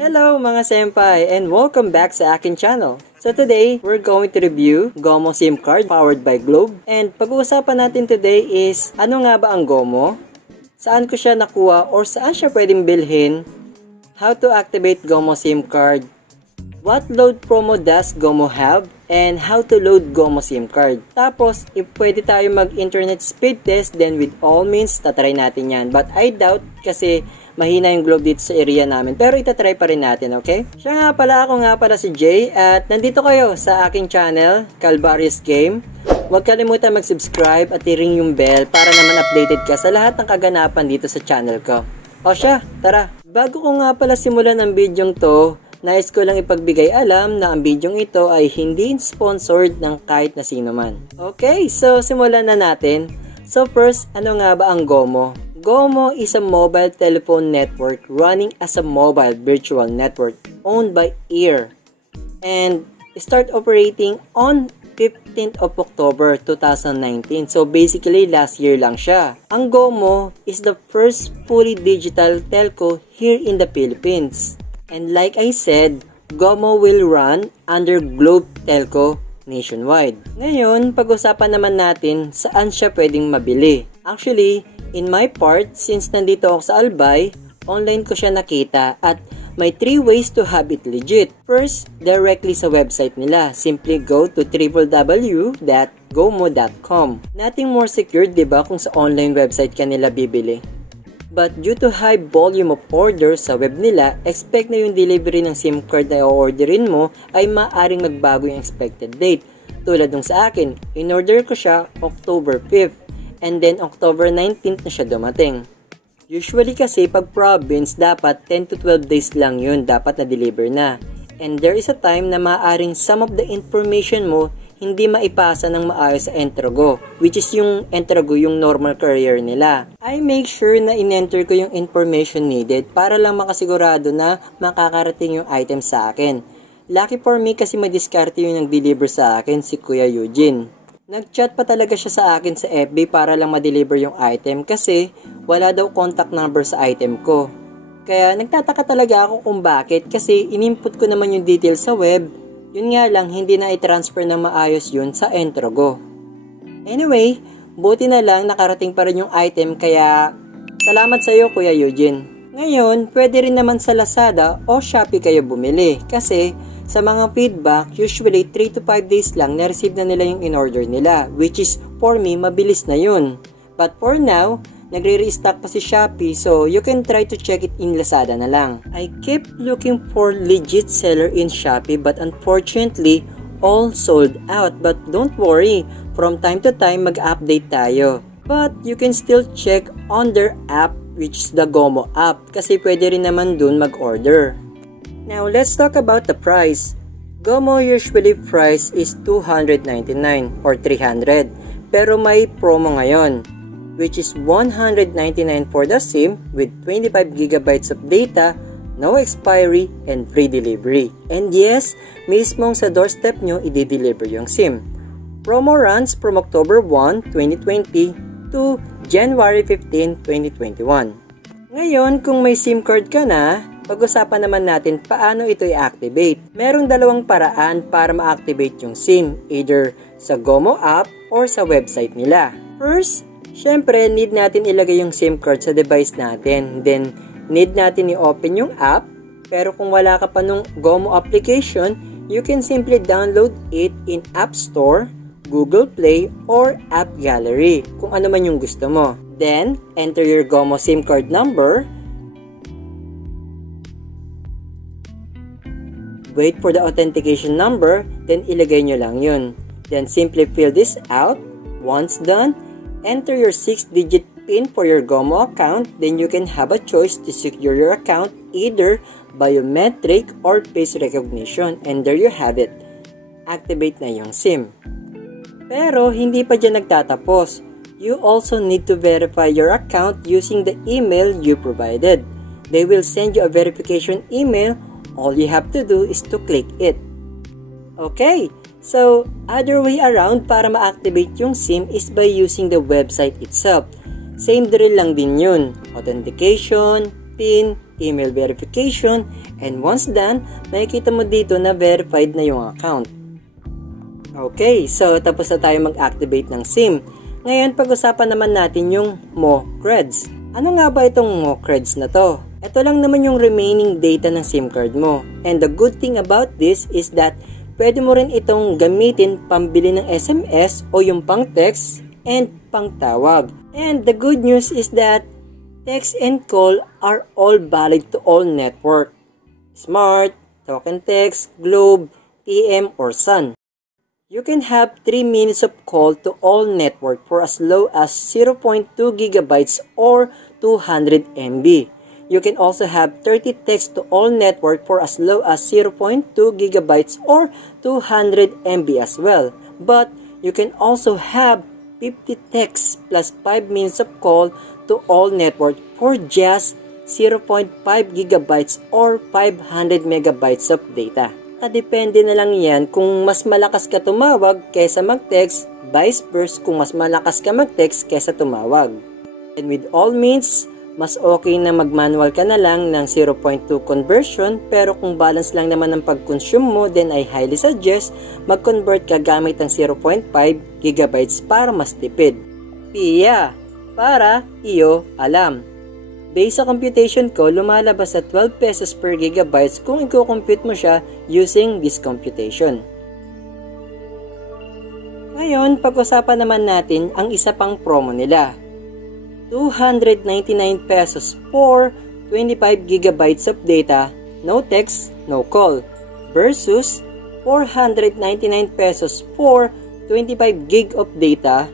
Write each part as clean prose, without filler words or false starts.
Hello mga senpai and welcome back sa akin channel. So today, we're going to review Gomo SIM card powered by Globe. And pag-uusapan natin today is, ano nga ba ang Gomo? Saan ko siya nakuha or saan siya pwedeng bilhin? How to activate Gomo SIM card? What load promo does Gomo have? And how to load Gomo SIM card? Tapos, if pwede tayo mag-internet speed test, then with all means, tatry natin yan. But I doubt kasi mahina yung Globe dito sa area namin. Pero itatry pa rin natin, okay? Ako nga pala si Jay at nandito kayo sa aking channel, Calvarioz Game. Huwag kalimutan mag-subscribe at i-ring yung bell para naman updated ka sa lahat ng kaganapan dito sa channel ko. O siya, tara! Bago ko nga pala simulan ang bidyong to, nais ko lang ipagbigay alam na ang bidyong ito ay hindi sponsored ng kahit na sino man. Okay, so simulan na natin. So first, ano nga ba ang Gomo? Gomo is a mobile telephone network running as a mobile virtual network owned by Eir and start operating on 15th of October 2019. So basically last year lang siya. Ang Gomo is the first fully digital telco here in the Philippines. And like I said, Gomo will run under Globe Telco nationwide. Ngayon, pag-usapan naman natin saan siya pwedeng mabili. Actually, in my part, since nandito ako sa Albay, online ko siya nakita at may 3 ways to have it legit. First, directly sa website nila. Simply go to www.gomo.com. Nothing more secure, diba, kung sa online website ka nila bibili. But due to high volume of orders sa web nila, expect na yung delivery ng SIM card na i-orderin mo ay maaring magbago yung expected date. Tulad nung sa akin, in-order ko siya October 5th. And then October 19th na siya dumating. Usually kasi pag province, dapat 10 to 12 days lang yun dapat na-deliver na. And there is a time na maaaring some of the information mo hindi maipasa ng maayos sa Entrogo, which is yung Entrogo yung normal courier nila. I make sure na in-enter ko yung information needed para lang makasigurado na makakarating yung item sa akin. Lucky for me kasi madiskarte yung nag-deliver sa akin, si Kuya Eugene. Nag-chat pa talaga siya sa akin sa FB para lang ma-deliver yung item kasi wala daw contact number sa item ko. Kaya nagtataka talaga ako kung bakit kasi in-input ko naman yung details sa web. Yun nga lang, hindi na i-transfer na maayos yun sa Entrogo. Anyway, buti na lang nakarating pa rin yung item kaya salamat sa iyo Kuya Eugene. Ngayon, pwede rin naman sa Lazada o Shopee kayo bumili kasi sa mga feedback, usually 3 to 5 days lang na-receive na nila yung in-order nila, which is for me, mabilis na yun. But for now, nagre-restock pa si Shopee, so you can try to check it in Lazada na lang. I keep looking for legit seller in Shopee, but unfortunately, all sold out. But don't worry, from time to time, mag-update tayo. But you can still check on their app, which is the Gomo App, kasi pwede rin naman dun mag-order. Now, let's talk about the price. Gomo usually price is $299 or $300, pero may promo ngayon, which is $199 for the SIM with 25 GB of data, no expiry, and free delivery. And yes, mismong sa doorstep nyo i-deliver yung SIM. Promo runs from October 1, 2020 to January 15, 2021. Ngayon, kung may SIM card ka na, pag-usapan naman natin paano ito i-activate. Merong dalawang paraan para ma-activate yung SIM, either sa Gomo App or sa website nila. First, syempre, need natin ilagay yung SIM card sa device natin. Then, need natin i-open yung app. Pero kung wala ka pa nung Gomo application, you can simply download it in App Store, Google Play, or App Gallery, kung ano man yung gusto mo. Then, enter your Gomo SIM card number. Wait for the authentication number, then ilagay nyo lang yun. Then, simply fill this out. Once done, enter your 6-digit PIN for your Gomo account, then you can have a choice to secure your account either biometric or face recognition, and there you have it. Activate na yung SIM. Pero hindi pa dyan nagtatapos. You also need to verify your account using the email you provided. They will send you a verification email. All you have to do is to click it. Okay. So, other way around para ma-activate yung SIM is by using the website itself. Same drill lang din yun. Authentication, PIN, email verification, And once done, makikita mo dito na verified na yung account. Okay, so tapos na tayo mag-activate ng SIM. Ngayon, pag-usapan naman natin yung Mo Creds. Ano nga ba itong Mo Creds na to? Ito lang naman yung remaining data ng SIM card mo. And the good thing about this is that pwede mo rin itong gamitin pambili ng SMS o yung pang-text and pang-tawag. And the good news is that text and call are all valid to all network. Smart, Talk and Text, Globe, TM, or Sun. You can have 3 minutes of call to all network for as low as 0.2 GB or 200 MB. You can also have 30 text to all network for as low as 0.2 GB or 200 MB as well. But you can also have 50 texts plus 5 minutes of call to all network for just 0.5 GB or 500 MB of data. Depende na lang yan kung mas malakas ka tumawag kaysa mag-text, vice versa kung mas malakas ka mag-text kaysa tumawag. And with all means, mas okay na mag-manual ka na lang ng 0.2 conversion, pero kung balance lang naman ang pag-consume mo, then I highly suggest mag-convert ka gamit ang 0.5 GB para mas tipid. Pia, para iyo alam. Based sa computation ko, lumalabas sa 12 pesos per gigabytes kung i-compute mo siya using this computation. Ngayon, pag-usapan naman natin ang isa pang promo nila. 299 pesos for 25 gigabytes of data, no text, no call, versus 499 pesos for 25 gig of data,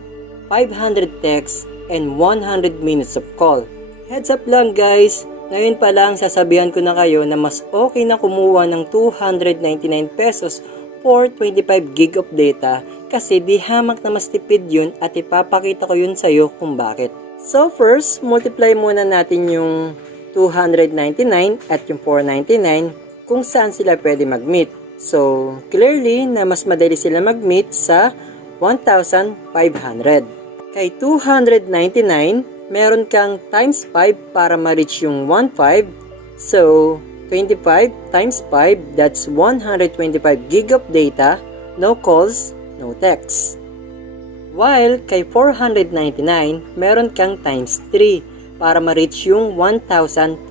500 text, and 100 minutes of call. Heads up lang guys, ngayon pa lang sasabihan ko na kayo na mas okay na kumuha ng 299 pesos for 25 gig of data kasi di hamak na mas tipid yun at ipapakita ko yun sa'yo kung bakit. So first, multiply muna natin yung 299 at yung 499 kung saan sila pwede mag-meet. So, clearly na mas madali sila mag-meet sa 1,500. Kay 299, meron kang times 5 para ma-reach yung 1,500. So, 25 times 5, that's 125 gig of data, no calls, no texts. While kay 499, meron kang times 3 para ma-reach yung 1,500.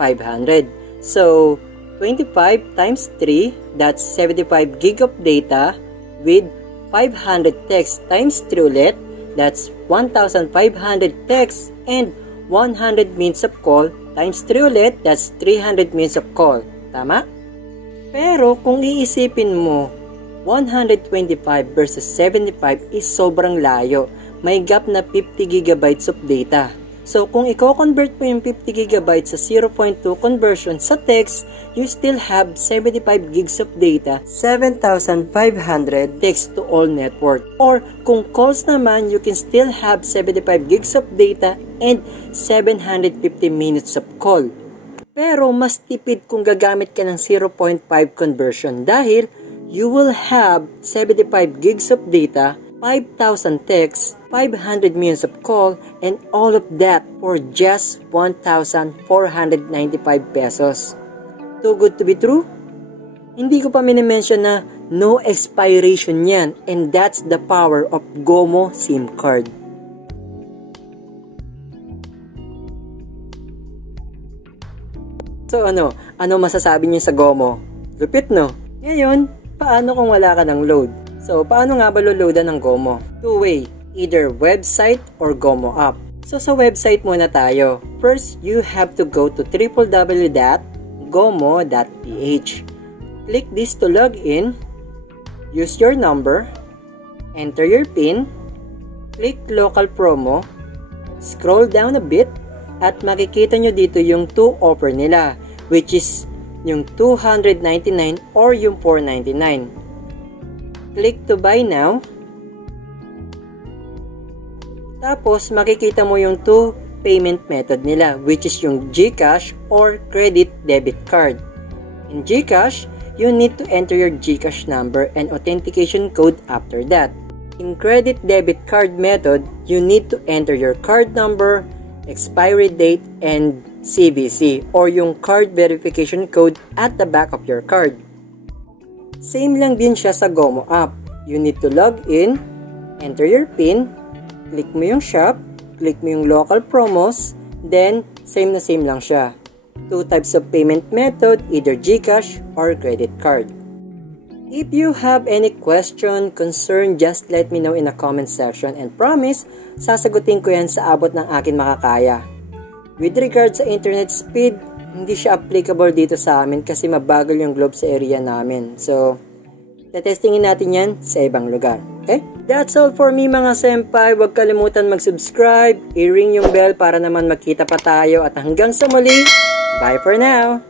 So, 25 times 3, that's 75 gig of data with 500 text times 3 ulit, that's 1,500 text and 100 minutes of call times 3 ulit, that's 300 minutes of call. Tama? Pero kung iisipin mo, 125 versus 75 is sobrang layo. May gap na 50 gigabytes of data. So kung i-convert mo yung 50 gigabytes sa 0.2 conversion sa text, you still have 75 gigs of data, 7,500 text to all network. Or kung calls naman, you can still have 75 gigs of data and 750 minutes of call. Pero mas tipid kung gagamit ka ng 0.5 conversion dahil you will have 75 gigs of data, 5,000 texts, 500 minutes of call, and all of that for just 1,495 pesos. Too good to be true? Hindi ko pa minimension na no expiration yan, and that's the power of Gomo SIM card. So ano masasabi niyo sa Gomo? Lupit no? Ngayon, paano kung wala ka ng load? So, paano nga ba loloadan ng Gomo? Two-way, either website or Gomo App. So, sa website muna tayo. First, you have to go to www.gomo.ph. Click this to log in. Use your number. Enter your PIN. Click local promo. Scroll down a bit. At makikita nyo dito yung 2 offer nila, which is yung 299 or yung 499. Click to buy now. Tapos makikita mo yung 2 payment method nila, which is yung GCash or credit debit card. In GCash, you need to enter your GCash number and authentication code after that. In credit debit card method, you need to enter your card number, expiry date, and CVC or yung card verification code at the back of your card. Same lang din siya sa Gomo App. You need to log in, enter your PIN, click mo yung shop, click mo yung local promos, then same na same lang siya. 2 types of payment method, either GCash or credit card. If you have any question, concern, just let me know in the comment section and promise, sasagutin ko yan sa abot ng akin makakaya. With regards sa internet speed, hindi siya applicable dito sa amin kasi mabagal yung globe sa area namin. So, tetestingin natin yan sa ibang lugar. Okay? That's all for me mga senpai. Huwag kalimutan mag-subscribe, i-ring yung bell para naman magkita pa tayo at hanggang sa muli, bye for now!